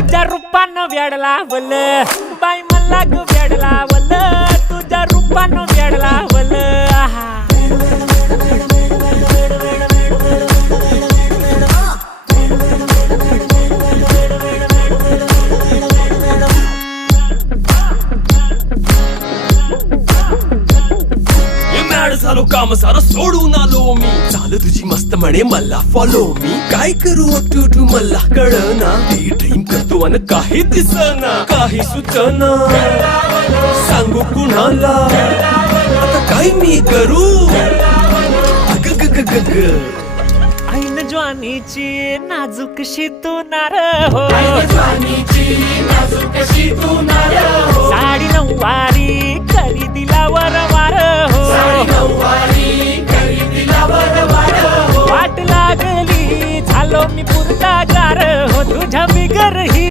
तुझ्या रूपानं वेड लावल बाई मला ग वेड लावल तुझ्या रूपानं वेड लावल झालो काम सारं सोडून आलो मी चाल तुझी मस्त म्हणे मला फॉलो मी काय करू टू मला कळना ड्रीम करतो आणि काही दिसना काही सुचना सांगू कुणाला आता काय मी करू ऐन ज्वानीची नाजूकशी तू नार हो साडी नऊवारी करी दिला वरवार हो वाट लागली झालो मी पुरता गार हो तुझ्या बिगर ही